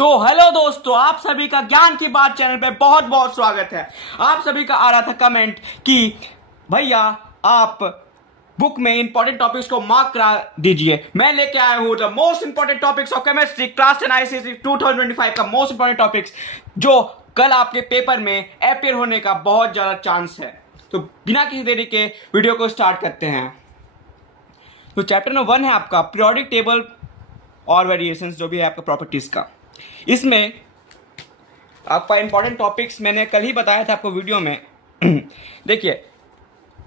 तो हेलो दोस्तों, आप सभी का ज्ञान की बात चैनल पे बहुत बहुत स्वागत है। आप सभी का आ रहा था कमेंट कि भैया आप बुक में इंपॉर्टेंट टॉपिक्स को मार्क करा दीजिए। मैं लेके आया हूं the most important topics of chemistry class 10 ICSE 2025 का मोस्ट इंपॉर्टेंट टॉपिक्स जो कल आपके पेपर में अपेयर होने का बहुत ज्यादा चांस है। तो बिना किसी देरी के वीडियो को स्टार्ट करते हैं। तो चैप्टर नंबर 1 है आपका पीरियोडिक टेबल और वेरिएशंस, जो भी है आपका प्रॉपर्टीज का। इसमें आपका इंपॉर्टेंट टॉपिक्स मैंने कल ही बताया था आपको वीडियो में। देखिए,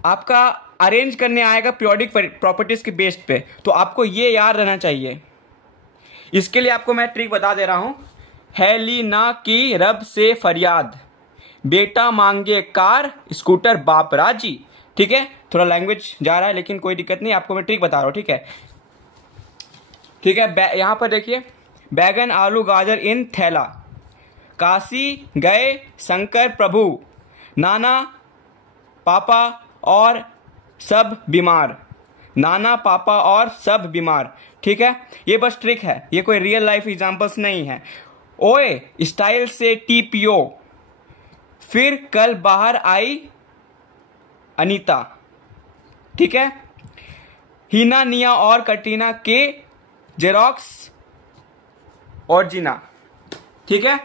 आपका अरेंज करने आएगा पीरियोडिक प्रॉपर्टीज के बेस पे, तो आपको ये याद रहना चाहिए। इसके लिए आपको मैं ट्रिक बता दे रहा हूं। हेलिना की रब से फरियाद, बेटा मांगे कार, स्कूटर बाप राजी। ठीक है, थोड़ा लैंग्वेज जा रहा है लेकिन कोई दिक्कत नहीं, आपको मैं ट्रिक बता रहा हूं। ठीक है, यहां पर देखिए, बैगन आलू गाजर इन थैला, काशी गए शंकर प्रभु, नाना पापा और सब बीमार, नाना पापा और सब बीमार। ठीक है, ये बस ट्रिक है, ये कोई रियल लाइफ एग्जांपल्स नहीं है। ओए स्टाइल से टीपीओ, फिर कल बाहर आई अनीता। ठीक है, हीना निया और कटरीना के जेरोक्स और जीना। ठीक है,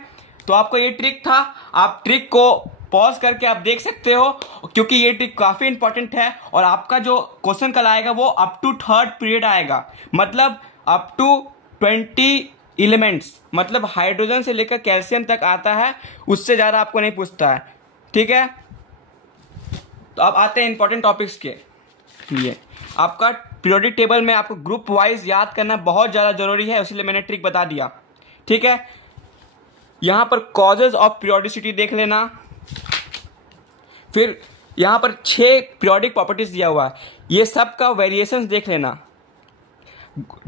तो आपको ये ट्रिक था। आप ट्रिक को पॉज करके आप देख सकते हो, क्योंकि ये ट्रिक काफी इंपॉर्टेंट है। और आपका जो क्वेश्चन कल आएगा वो अप टू थर्ड पीरियड आएगा, मतलब अप टू 20 एलिमेंट्स, मतलब हाइड्रोजन से लेकर कैल्शियम तक आता है, उससे ज्यादा आपको नहीं पूछता है। ठीक है, तो अब आते हैं इंपॉर्टेंट टॉपिक्स के लिए। आपका पीरियोडिक टेबल में आपको ग्रुप वाइज याद करना बहुत ज्यादा जरूरी है, इसलिए मैंने ट्रिक बता दिया। ठीक है, यहां पर कॉजेज ऑफ पीरियोडिसिटी देख लेना, फिर यहां पर 6 पीरियोडिक प्रॉपर्टीज दिया हुआ है, ये सब का वेरिएशंस देख लेना।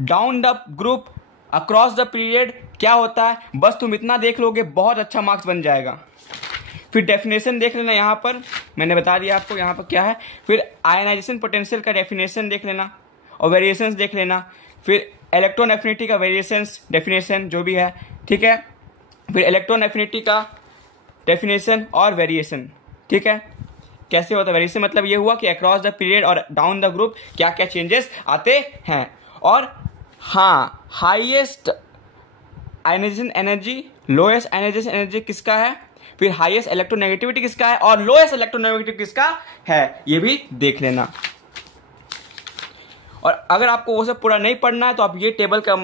Down the group, across the period क्या होता है, बस तुम इतना देख लोगे बहुत अच्छा मार्क्स बन जाएगा। फिर डेफिनेशन देख लेना, यहां पर मैंने बता दिया आपको यहां पर क्या है। फिर आयनाइजेशन पोटेंशियल का डेफिनेशन देख लेना और वेरिएशंस देख लेना। फिर इलेक्ट्रॉन एफिनिटी का वेरिएशंस डेफिनेशन जो भी है। ठीक है, फिर इलेक्ट्रॉन एफिनिटी का डेफिनेशन और वेरिएशन। ठीक है, कैसे होता है वेरिएशन, मतलब ये हुआ कि अक्रॉस द पीरियड और डाउन द ग्रुप क्या क्या चेंजेस आते हैं। और हाँ, highest ionization energy, lowest ionization energy किसका है, फिर हाईएस्ट इलेक्ट्रोनेगेटिविटी किसका है और लोएस्ट इलेक्ट्रोनेगेटिविटी किसका है, ये भी देख लेना। और अगर आपको वो सब पूरा नहीं पढ़ना है तो आप ये टेबल का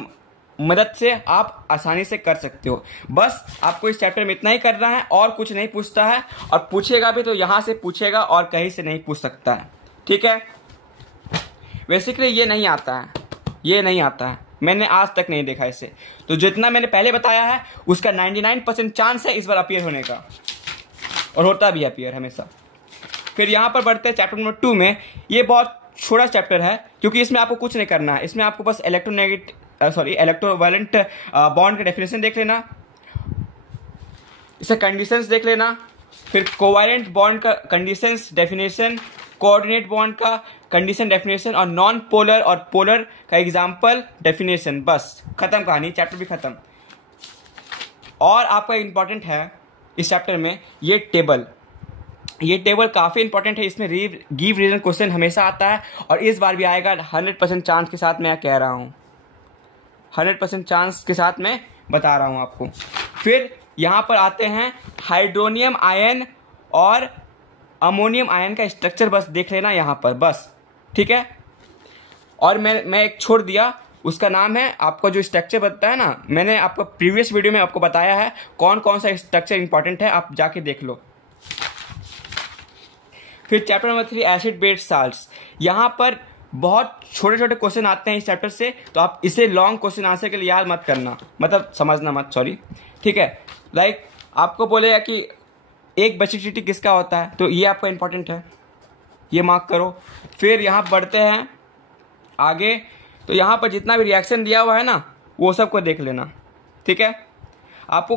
मदद से आप आसानी से कर सकते हो। बस आपको इस चैप्टर में इतना ही करना है और कुछ नहीं पूछता है, और पूछेगा भी तो यहां से पूछेगा और कहीं से नहीं पूछ सकता है। ठीक है, बेसिकली ये नहीं आता है, मैंने आज तक नहीं देखा इसे। तो जितना मैंने पहले बताया है उसका 99% चांस है इस बार अपीयर होने का, और होता भी अपीयर हमेशा। फिर यहां पर बढ़ते हैं चैप्टर नंबर 2 में। ये बहुत छोटा चैप्टर है क्योंकि इसमें आपको कुछ नहीं करना है, इसमें आपको बस इलेक्ट्रोवायलेंट बॉन्ड का डेफिनेशन देख लेना, इसे कंडीशंस देख लेना, फिर कोवालेंट बॉन्ड का कंडीशंस डेफिनेशन, कोऑर्डिनेट बॉन्ड का कंडीशन डेफिनेशन, और नॉन पोलर और पोलर का एग्जांपल डेफिनेशन। बस खत्म कहानी, चैप्टर भी खत्म। और आपका इंपॉर्टेंट है इस चैप्टर में ये टेबल काफी इंपॉर्टेंट है। इसमें गिव रीजन क्वेश्चन हमेशा आता है, और इस बार भी आएगा 100% चांस के साथ। मैं कह रहा हूं 100% चांस के साथ मैं बता रहा हूं आपको। फिर यहां पर आते हैं हाइड्रोनियम आयन और अमोनियम आयन का स्ट्रक्चर, बस देख लेना यहां पर बस। ठीक है, और मैं एक छोड़ दिया, उसका नाम है, आपको जो स्ट्रक्चर बताया है ना, मैंने आपको प्रीवियस वीडियो में आपको बताया है कौन कौन सा स्ट्रक्चर इंपॉर्टेंट है, आप जाके देख लो। फिर chapter number 3 acid base salts, यहां पर बहुत छोटे छोटे क्वेश्चन आते हैं इस चैप्टर से, तो आप इसे लॉन्ग क्वेश्चन आंसर के लिए याद मत करना, मतलब समझना मत, सॉरी। ठीक है, लाइक आपको बोलेगा कि एक बेसिसिटी किसका होता है, तो ये आपका इंपॉर्टेंट है, ये मार्क करो। फिर यहां बढ़ते हैं आगे, तो यहां पर जितना भी रिएक्शन दिया हुआ है ना वो सबको देख लेना। ठीक है, आपको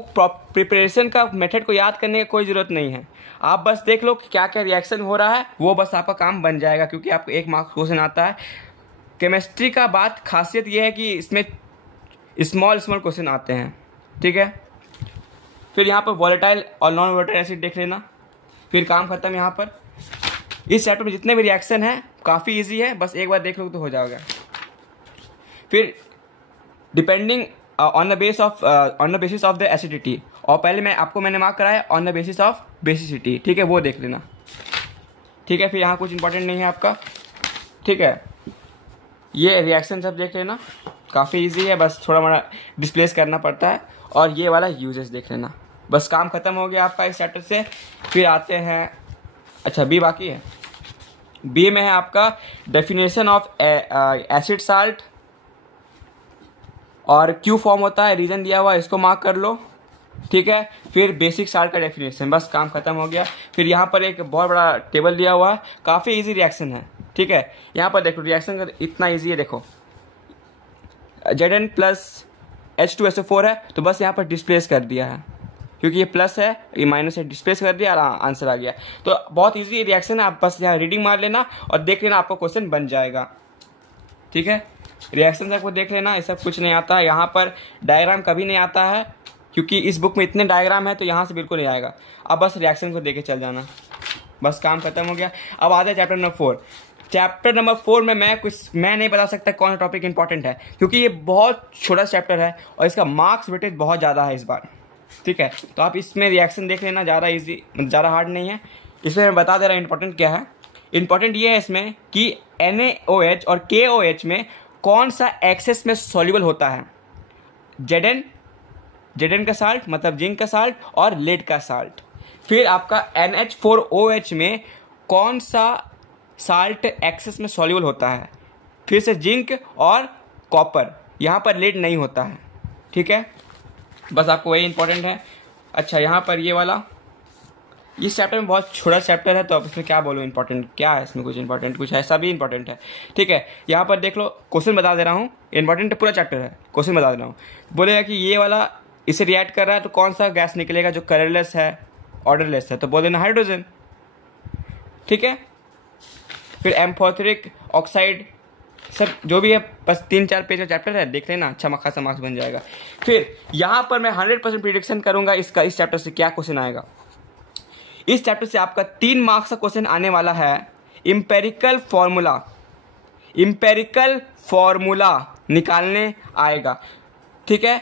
प्रिपरेशन का मेथड को याद करने की कोई जरूरत नहीं है, आप बस देख लो कि क्या क्या रिएक्शन हो रहा है, वो बस आपका काम बन जाएगा, क्योंकि आपको 1 मार्क्स क्वेश्चन आता है। केमिस्ट्री का बात खासियत ये है कि इसमें स्मॉल क्वेश्चन आते हैं, ठीक है। फिर यहाँ पर वोलेटाइल और नॉन वोलेटाइल एसिड देख लेना, फिर काम खत्म। यहाँ पर इस चैप्टर में जितने भी रिएक्शन है काफ़ी इजी है, बस एक बार देख लो तो हो जाएगा। फिर depending on the basis of the acidity, और पहले मैंने मार्क कराया on the basis of basicity, ठीक है, वो देख लेना, ठीक है। फिर यहाँ कुछ इंपॉर्टेंट नहीं है आपका, ठीक है। ये रिएक्शन सब देख लेना, काफ़ी इजी है, बस थोड़ा मोड़ा डिस्प्लेस करना पड़ता है। और ये वाला यूजेस देख लेना, बस काम खत्म हो गया आपका इस चैप्टर से। फिर आते हैं, अच्छा बी बाकी है। बी में है आपका डेफिनेशन ऑफ एसिड साल्ट और क्यों फॉर्म होता है, रीजन दिया हुआ है, इसको मार्क कर लो, ठीक है। फिर बेसिक साल्ट का डेफिनेशन, बस काम खत्म हो गया। फिर यहाँ पर एक बहुत बड़ा टेबल दिया हुआ है, काफ़ी इजी रिएक्शन है, ठीक है। यहाँ पर देखो रिएक्शन इतना इजी है, देखो Zn प्लस H2SO4 है, तो बस यहाँ पर डिस्प्लेस कर दिया है, क्योंकि ये प्लस है, ये माइनस है, डिस्प्लेस कर दिया और आंसर आ गया। तो बहुत इजी रिएक्शन है, आप बस यहाँ रीडिंग मार लेना और देख लेना, आपको क्वेश्चन बन जाएगा, ठीक है। रिएक्शन आपको देख लेना, ये सब कुछ नहीं आता है। यहाँ पर डायग्राम कभी नहीं आता है, क्योंकि इस बुक में इतने डायग्राम है, तो यहाँ से बिल्कुल नहीं आएगा। अब बस रिएक्शन को देके चल जाना, बस काम खत्म हो गया। अब आता है चैप्टर नंबर 4। चैप्टर नंबर 4 में मैं नहीं बता सकता कौन सा टॉपिक इंपॉर्टेंट है, क्योंकि ये बहुत छोटा चैप्टर है और इसका मार्क्स वेटेज बहुत ज़्यादा है इस बार, ठीक है। तो आप इसमें रिएक्शन देख लेना, ज़्यादा इजी, ज़्यादा हार्ड नहीं है। इसमें मैं बता दे रहा हूँ इंपॉर्टेंट क्या है। इंपॉर्टेंट ये है इसमें कि NaOH और KOH में कौन सा एक्सेस में सॉल्युबल होता है। Zn का साल्ट मतलब जिंक का साल्ट और लेड का साल्ट। फिर आपका NH4OH में कौन सा साल्ट एक्सेस में सॉल्युबल होता है, फिर से जिंक और कॉपर, यहाँ पर लेड नहीं होता है, ठीक है। बस आपको वही इंपॉर्टेंट है। अच्छा यहाँ पर ये वाला, इस चैप्टर में बहुत छोटा चैप्टर है, तो अब इसमें क्या बोलूँ इंपॉर्टेंट क्या है, इसमें कुछ इंपॉर्टेंट कुछ ऐसा भी इंपॉर्टेंट है, ठीक है। यहाँ पर देख लो, क्वेश्चन बता दे रहा हूँ, इंपॉर्टेंट पूरा चैप्टर है, क्वेश्चन बता दे रहा हूँ। बोलेगा कि ये वाला इसे रिएक्ट कर रहा है तो कौन सा गैस निकलेगा जो कलरलेस है, ऑर्डरलेस है, तो बोल देना हाइड्रोजन, ठीक है। फिर एम्फोथेरिक ऑक्साइड, सब जो भी है, बस 3-4 पेज का चैप्टर है, देख लेना, अच्छा खासा मार्क्स बन जाएगा। फिर यहाँ पर मैं 100% प्रिडिक्शन करूंगा इस चैप्टर से क्या क्वेश्चन आएगा। इस चैप्टर से आपका 3 मार्क्स का क्वेश्चन आने वाला है, इम्पेरिकल फॉर्मूला निकालने आएगा, ठीक है।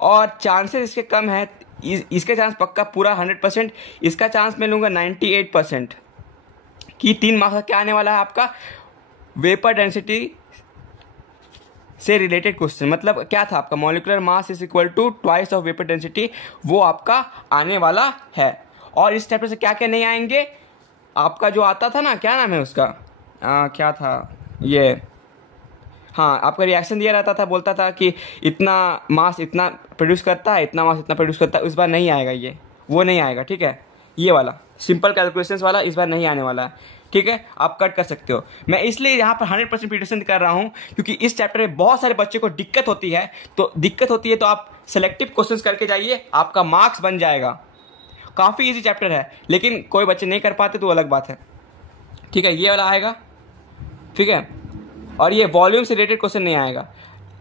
और चांसेस इसके कम है, इसका चांस पक्का पूरा 100%, इसका चांस मैं लूँगा 98% कि 3 मार्क्स का क्या आने वाला है आपका, वेपर डेंसिटी से रिलेटेड क्वेश्चन। मतलब क्या था आपका, molecular mass is equal to twice of vapour density, वो आपका आने वाला है। और इस चैप्टर से क्या क्या नहीं आएंगे, आपका जो आता था ना, क्या नाम है उसका, क्या था ये, हाँ, आपका रिएक्शन दिया रहता था, बोलता था कि इतना मास इतना प्रोड्यूस करता है, इतना मास इतना प्रोड्यूस करता है, इस बार नहीं आएगा ये, वो नहीं आएगा, ठीक है। ये वाला सिंपल कैलकुलेशंस वाला इस बार नहीं आने वाला है, ठीक है, आप कट कर सकते हो। मैं इसलिए यहाँ पर 100% प्रिडिक्शन कर रहा हूँ, क्योंकि इस चैप्टर में बहुत सारे बच्चे को दिक्कत होती है, तो आप सेलेक्टिव क्वेश्चंस करके जाइए, आपका मार्क्स बन जाएगा। काफ़ी इजी चैप्टर है, लेकिन कोई बच्चे नहीं कर पाते तो अलग बात है, ठीक है। ये वाला आएगा, ठीक है। और ये वॉल्यूम से रिलेटेड क्वेश्चन नहीं आएगा।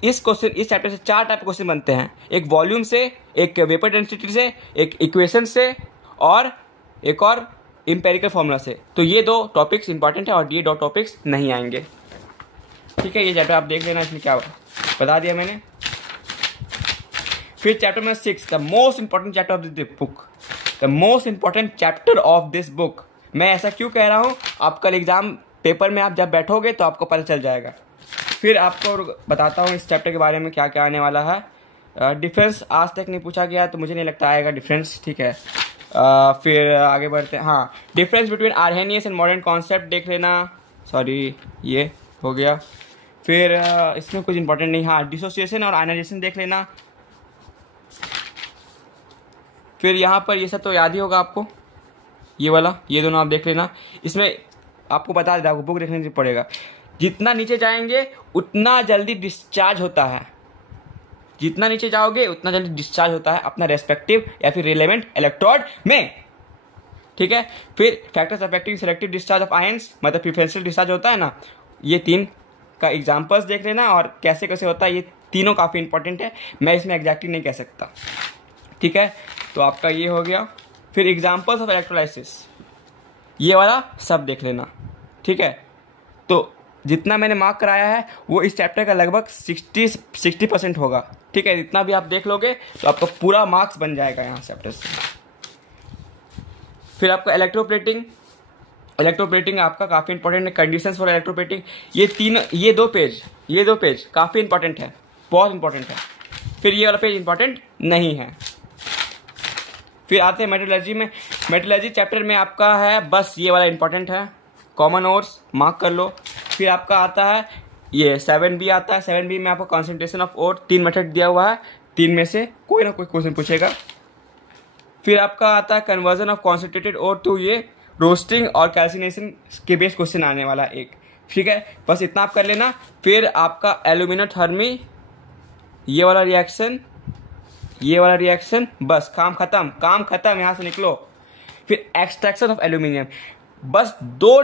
इस चैप्टर से 4 टाइप के क्वेश्चन बनते हैं, एक वॉल्यूम से, एक वेपर डेंसिटी से, एक इक्वेशन से और एक और इंपेरिकल फॉर्मूला से। तो ये 2 टॉपिक्स इंपॉर्टेंट है और ये 2 टॉपिक्स नहीं आएंगे, ठीक है। ये चैप्टर आप देख लेना, इसमें क्या बता दिया मैंने। फिर chapter number 6, the most important chapter of this book, the most important chapter of this book. मैं ऐसा क्यों कह रहा हूँ, आप कल एग्जाम पेपर में आप जब बैठोगे तो आपको पता चल जाएगा। फिर आपको बताता हूँ इस चैप्टर के बारे में क्या क्या आने वाला है। डिफरेंस आज तक नहीं पूछा गया, तो मुझे नहीं लगता आएगा डिफरेंस, ठीक है। फिर आगे बढ़ते हैं, हाँ, difference between Arrhenius and modern concept देख लेना, सॉरी ये हो गया। फिर इसमें कुछ इंपॉर्टेंट नहीं, हाँ, डिसोसिएशन और आयनाइजेशन देख लेना। फिर यहाँ पर ये सब तो याद ही होगा आपको, ये वाला, ये दोनों आप देख लेना। इसमें आपको बता देता, आपको बुक देखने से पड़ेगा, जितना नीचे जाएंगे उतना जल्दी डिस्चार्ज होता है, जितना नीचे जाओगे उतना जल्दी डिस्चार्ज होता है अपना रेस्पेक्टिव या फिर रिलेवेंट इलेक्ट्रोड में, ठीक है। फिर factors affecting selective discharge of ions, मतलब प्रेफरेंशियल डिस्चार्ज होता है ना, ये 3 का एग्जांपल्स देख लेना और कैसे कैसे होता है, ये तीनों काफ़ी इंपॉर्टेंट है, मैं इसमें एग्जैक्टली नहीं कह सकता। ठीक है, तो आपका ये हो गया। फिर एग्जाम्पल्स ऑफ इलेक्ट्रोलाइसिस, ये वाला सब देख लेना। ठीक है, तो जितना मैंने मार्क कराया है वो इस चैप्टर का लगभग 60% होगा। ठीक है, जितना भी आप देख लोगे तो आपका पूरा मार्क्स बन जाएगा यहाँ चैप्टर से। फिर आपका इलेक्ट्रोप्लेटिंग आपका काफ़ी इंपॉर्टेंट है। कंडीशंस फॉर इलेक्ट्रोप्लेटिंग, ये दो पेज काफ़ी इंपॉर्टेंट है, बहुत इंपॉर्टेंट है। फिर ये वाला पेज इंपॉर्टेंट नहीं है। फिर आते हैं मेटलर्जी में। मेटलर्जी चैप्टर में आपका है बस ये वाला इंपॉर्टेंट है, कॉमन ओर्स मार्क कर लो। फिर आपका आता है ये 7B आता है। 7B में आपको कॉन्सेंट्रेशन ऑफ ओर 3 मेथड दिया हुआ है, 3 में से कोई ना कोई क्वेश्चन पूछेगा। फिर आपका आता है conversion of concentrated ore to ये रोस्टिंग और कैल्सिनेशन के बेस क्वेश्चन आने वाला एक। ठीक है, बस इतना आप कर लेना। फिर आपका एल्यूमिनोथर्मी, ये वाला रिएक्शन, बस काम खत्म, यहाँ से निकलो। फिर एक्सट्रैक्शन ऑफ एल्यूमिनियम, बस 2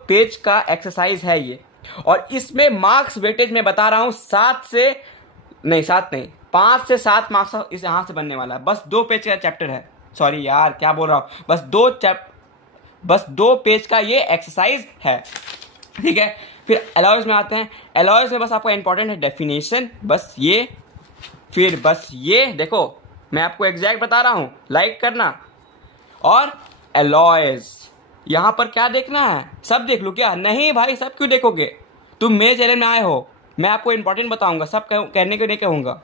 पेज का एक्सरसाइज है ये, और इसमें मार्क्स वेटेज मैं बता रहा हूँ 5 से 7 मार्क्स इस यहाँ से बनने वाला है। बस 2 पेज का चैप्टर है, सॉरी यार क्या बोल रहा हूँ, बस 2 पेज का ये एक्सरसाइज है। ठीक है, फिर एलॉयज में आते हैं। एलॉयज में बस आपका इंपॉर्टेंट है डेफिनेशन, बस ये। फिर बस ये देखो, मैं आपको एग्जैक्ट बता रहा हूँ, लाइक करना। और एलॉयज यहाँ पर क्या देखना है, सब देख लो क्या? नहीं भाई, सब क्यों देखोगे? तुम मेरे चैनल में आए हो, मैं आपको इंपॉर्टेंट बताऊंगा, सब कहने को नहीं कहूँगा।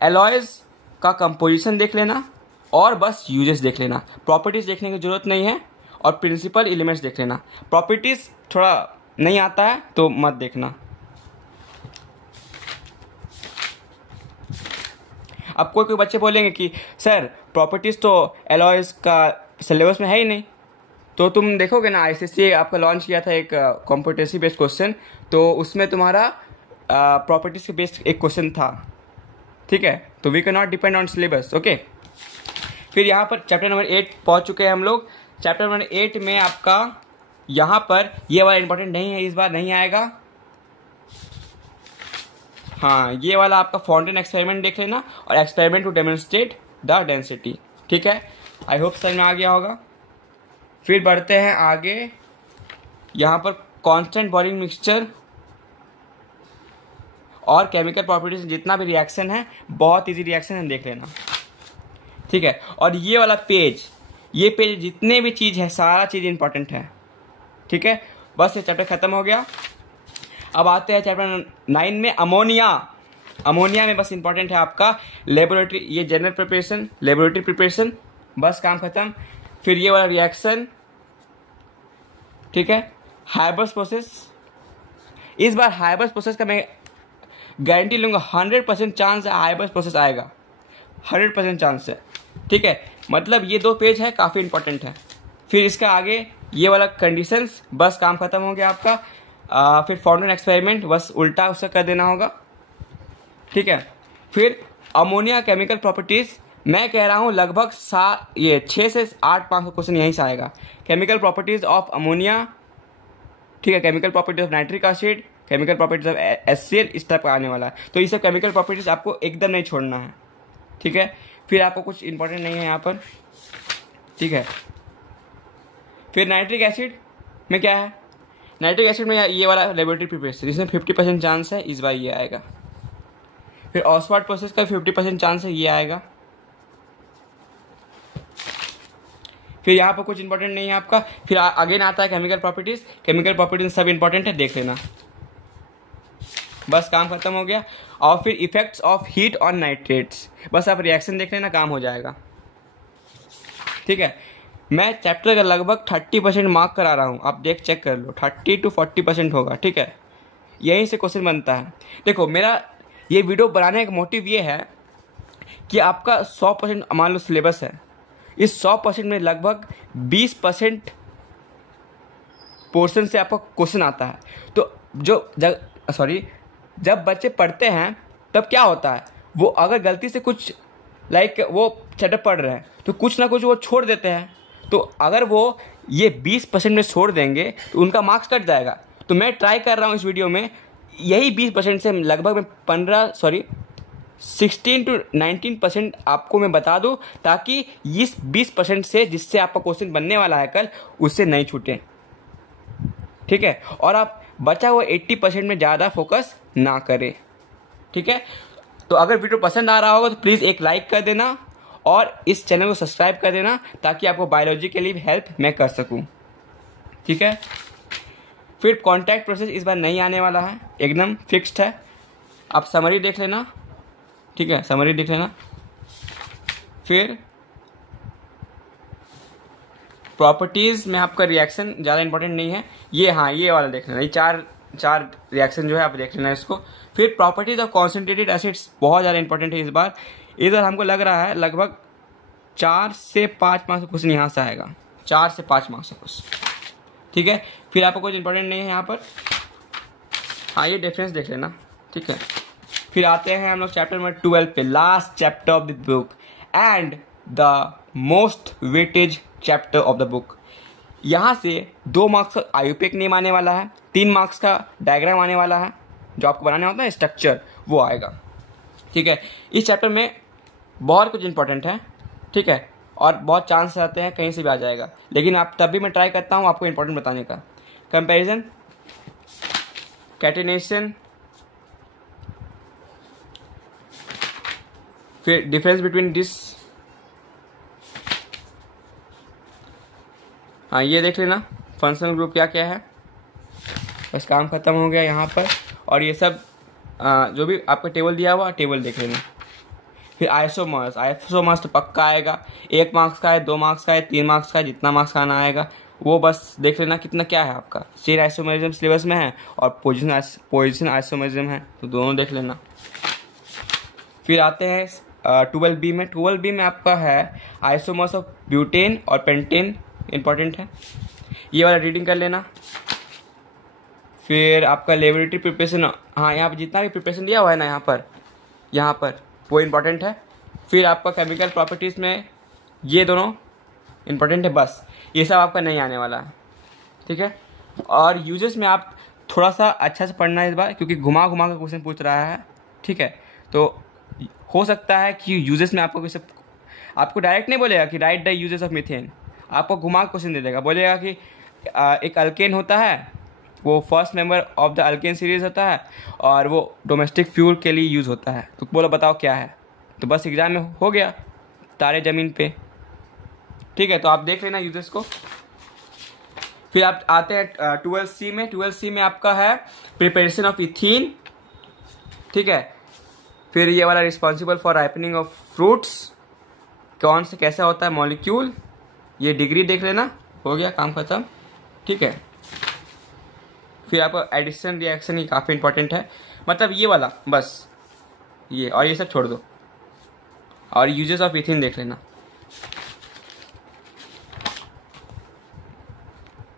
एलॉयज का कंपोजिशन देख लेना और बस यूजेस देख लेना, प्रॉपर्टीज देखने की जरूरत नहीं है। और प्रिंसिपल एलिमेंट्स देख लेना, प्रॉपर्टीज थोड़ा नहीं आता है तो मत देखना। अब कोई बच्चे बोलेंगे कि सर प्रॉपर्टीज तो एलॉयज का सिलेबस में है ही नहीं, तो तुम देखोगे ना आईसीएसई आपका लॉन्च किया था एक कॉम्पिटेंसी बेस्ड क्वेश्चन, तो उसमें तुम्हारा प्रॉपर्टीज के बेस्ड एक क्वेश्चन था। ठीक है, तो we can not depend on syllabus. Okay, फिर यहाँ पर चैप्टर नंबर 8 पहुँच चुके हैं हम लोग। चैप्टर नंबर 8 में आपका यहाँ पर ये वाला इंपॉर्टेंट नहीं है, इस बार नहीं आएगा। हाँ, ये वाला आपका फाउंटेन एक्सपेरिमेंट देख लेना और experiment to demonstrate the density. ठीक है, आई होप समझ में आ गया होगा। फिर बढ़ते हैं आगे, यहाँ पर कांस्टेंट बॉइलिंग मिक्सचर और केमिकल प्रॉपर्टीज, जितना भी रिएक्शन है, बहुत इजी रिएक्शन है, देख लेना। ठीक है, और ये वाला पेज, ये पेज जितने भी चीज़ है, सारा चीज़ इंपॉर्टेंट है। ठीक है, बस ये चैप्टर खत्म हो गया। अब आते हैं चैप्टर 9 में, अमोनिया में बस इंपॉर्टेंट है आपका लेबोरेटरी, ये जनरल प्रिपरेशन, लेबोरेटरी प्रिपरेशन, बस काम खत्म। फिर ये वाला रिएक्शन। ठीक है, हाइबर्स प्रोसेस, इस बार हाइबर्स प्रोसेस का मैं गारंटी लूँगा 100% चांस है हाइबर्स प्रोसेस आएगा, 100% चांस है। ठीक है, मतलब ये 2 पेज है, काफ़ी इंपॉर्टेंट है। फिर इसका आगे ये वाला कंडीशंस, बस काम खत्म हो गया आपका। फिर फाउंटेन एक्सपेरिमेंट, बस उल्टा उसका कर देना होगा। ठीक है, फिर अमोनिया केमिकल प्रॉपर्टीज, मैं कह रहा हूँ लगभग 6 से 8 मार्क्स का क्वेश्चन यहीं से आएगा। केमिकल प्रॉपर्टीज ऑफ अमोनिया, ठीक है, chemical properties of nitric acid, chemical properties of HCl, इस टाइप का आने वाला है। तो ये सब केमिकल प्रॉपर्टीज आपको एकदम नहीं छोड़ना है। ठीक है, फिर आपको कुछ इंपॉर्टेंट नहीं है यहाँ पर। ठीक है, फिर नाइट्रिक एसिड में क्या है, नाइट्रिक एसिड में ये वाला लेबोरेटरी प्रिपरेशन, इसमें 50% चांस है, इस बार ये आएगा। फिर ऑसवार्ड प्रोसेस का 50% चांस है, ये आएगा। फिर यहाँ पर कुछ इंपॉर्टेंट नहीं है आपका। फिर अगेन आता है केमिकल प्रॉपर्टीज सब इंपॉर्टेंट है, देख लेना, बस काम खत्म हो गया। और फिर effects of heat on nitrates, बस आप रिएक्शन देख लेना, काम हो जाएगा। ठीक है, मैं चैप्टर का लगभग 30% मार्क करा रहा हूँ, आप चेक कर लो, 30 to 40% होगा। ठीक है, यहीं से क्वेश्चन बनता है। देखो, मेरा ये वीडियो बनाने का मोटिव ये है कि आपका 100% मान लो सिलेबस है, इस 100% में लगभग 20% पोर्शन से आपका क्वेश्चन आता है। तो जब बच्चे पढ़ते हैं तब क्या होता है, वो अगर गलती से कुछ वो चैप्टर पढ़ रहे हैं तो कुछ ना कुछ वो छोड़ देते हैं। तो अगर वो ये 20% में छोड़ देंगे तो उनका मार्क्स कट जाएगा। तो मैं ट्राई कर रहा हूँ इस वीडियो में यही 20% से लगभग मैं 16 to 19% आपको मैं बता दूं, ताकि इस 20% से जिससे आपका क्वेश्चन बनने वाला है कल, उससे नहीं छूटे। ठीक है, और आप बचा हुआ 80% में ज़्यादा फोकस ना करें। ठीक है, तो अगर वीडियो पसंद आ रहा होगा तो प्लीज़ एक लाइक कर देना और इस चैनल को सब्सक्राइब कर देना, ताकि आपको बायोलॉजी के लिए भी हेल्प मैं कर सकूं। ठीक है, फिर कॉन्टैक्ट प्रोसेस इस बार नहीं आने वाला है, एकदम फिक्स्ड है। आप समरी देख लेना। ठीक है, समरी देख लेना। फिर प्रॉपर्टीज़ में आपका रिएक्शन ज़्यादा इंपॉर्टेंट नहीं है, ये हाँ ये वाला देख लेना, ये चार रिएक्शन जो है आप देख लेना इसको। फिर प्रॉपर्टीज ऑफ कॉन्सेंट्रेटेड एसिड्स बहुत ज़्यादा इंपॉर्टेंट है इस बार। इधर हमको लग रहा है लगभग 4 से 5 मार्क्स का क्वेश्चन यहाँ से आएगा, 4 से 5 मार्क्स का क्वेश्चन। ठीक है, फिर आपको कुछ इंपॉर्टेंट नहीं है यहाँ पर, हाँ ये डिफरेंस देख लेना। ठीक है, फिर आते हैं हम लोग चैप्टर नंबर 12 पे, last chapter of the book and the most weightage chapter of the book. यहाँ से 2 मार्क्स का आयुपेक नेम आने वाला है, 3 मार्क्स का डायग्राम आने वाला है, जो आपको बनाने होता है स्ट्रक्चर, वो आएगा। ठीक है, इस चैप्टर में बहुत कुछ इंपॉर्टेंट है। ठीक है, और बहुत चांस आते हैं कहीं से भी आ जाएगा, लेकिन आप तब भी मैं ट्राई करता हूँ आपको इंपॉर्टेंट बताने का। कंपैरिजन, कैटेनेशन, फिर डिफरेंस बिटवीन दिस, हाँ ये देख लेना फंक्शनल ग्रुप क्या क्या है। बस काम खत्म हो गया यहाँ पर, और ये सब जो भी आपका टेबल दिया हुआ टेबल देख लेना। फिर आइसोमर्स तो पक्का आएगा, 1 मार्क्स का है, 2 मार्क्स का है, 3 मार्क्स का है, जितना मार्क्स का आना आएगा वो बस देख लेना कितना क्या है आपका। चेन आइसोमरिज्म सिलेबस में है और पोजिशन आइसोमरिज्म है, तो दोनों देख लेना। फिर आते हैं 12B में। 12B में आपका है आइसोमर्स ऑफ ब्यूटेन और पेंटेन, इंपॉर्टेंट है, ये वाला रीडिंग कर लेना। फिर आपका लेबोरेटरी प्रिपरेशन, हाँ यहाँ पर जितना भी प्रिपरेशन दिया हुआ है ना यहाँ पर वो इम्पॉर्टेंट है। फिर आपका केमिकल प्रॉपर्टीज़ में ये दोनों इम्पॉर्टेंट है, बस ये सब आपका नहीं आने वाला है। ठीक है, और यूजेस में आप थोड़ा सा अच्छा से पढ़ना है इस बार, क्योंकि घुमा घुमा का क्वेश्चन पूछ रहा है। ठीक है, तो हो सकता है कि यूजेस में आपको डायरेक्ट नहीं बोलेगा कि right the uses of methane, आपको घुमा क्वेश्चन दे देगा, बोलेगा कि एक अल्केन होता है, वो first member of the alkane series होता है और वो डोमेस्टिक फ्यूल के लिए यूज़ होता है, तो बोलो बताओ क्या है, तो बस एग्जाम में हो गया तारे ज़मीन पे। ठीक है, तो आप देख लेना यूजेस को। फिर आप आते हैं 12C में। 12C में आपका है प्रिपरेशन ऑफ इथीन। ठीक है, फिर ये वाला responsible for ripening of fruits, कौन से कैसा होता है मॉलिक्यूल, ये डिग्री देख लेना, हो गया काम खत्म। ठीक है, फिर आपको एडिशन रिएक्शन, ये काफ़ी इंपॉर्टेंट है, मतलब ये वाला बस ये, और ये सब छोड़ दो, और यूजेस ऑफ इथिन देख लेना।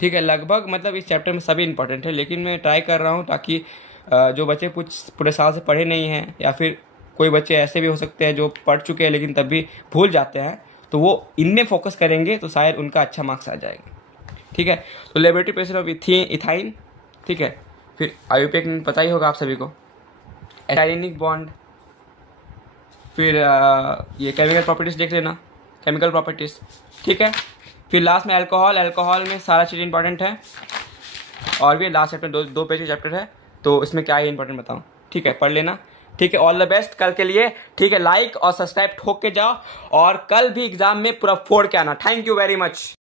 ठीक है, लगभग मतलब इस चैप्टर में सभी इंपॉर्टेंट है, लेकिन मैं ट्राई कर रहा हूँ ताकि जो बच्चे कुछ पूरे साल से पढ़े नहीं हैं, या फिर कोई बच्चे ऐसे भी हो सकते हैं जो पढ़ चुके हैं लेकिन तब भी भूल जाते हैं, तो वो इनमें फोकस करेंगे तो शायद उनका अच्छा मार्क्स आ जाएगा। ठीक है, तो लेबोरेटरी प्रेशर ऑफ इथाइन। ठीक है, फिर आयुपेक पता ही होगा आप सभी को, एटाइनिक बॉन्ड। फिर ये केमिकल प्रॉपर्टीज देख लेना, केमिकल प्रॉपर्टीज। ठीक है, फिर लास्ट में अल्कोहल में सारा चीज़ इंपॉर्टेंट है, और भी लास्ट चैप्टर 2 पेज का चैप्टर है, तो इसमें क्या है इंपॉर्टेंट बताऊँ। ठीक है, पढ़ लेना। ठीक है, ऑल द बेस्ट कल के लिए। ठीक है, लाइक और सब्सक्राइब ठोक के जाओ, और कल भी एग्जाम में पूरा फोड़ के आना। Thank you very much.